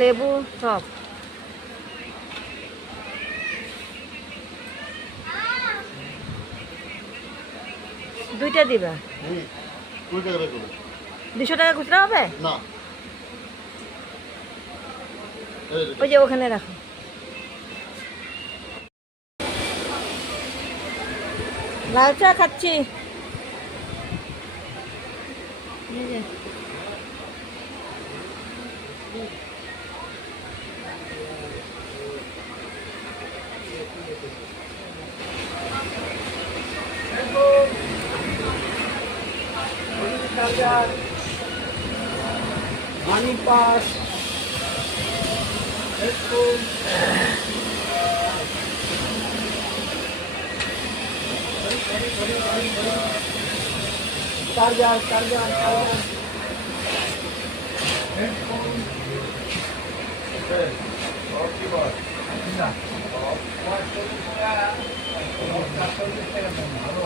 লেবু সব। দুইটা দিবা? 200 টাকা খুচরা হবে না? ওই যে ওখানে রাখো। লাল চা খাচ্ছি। মানি পাস চার্জার চার্জার চার্জার ভালো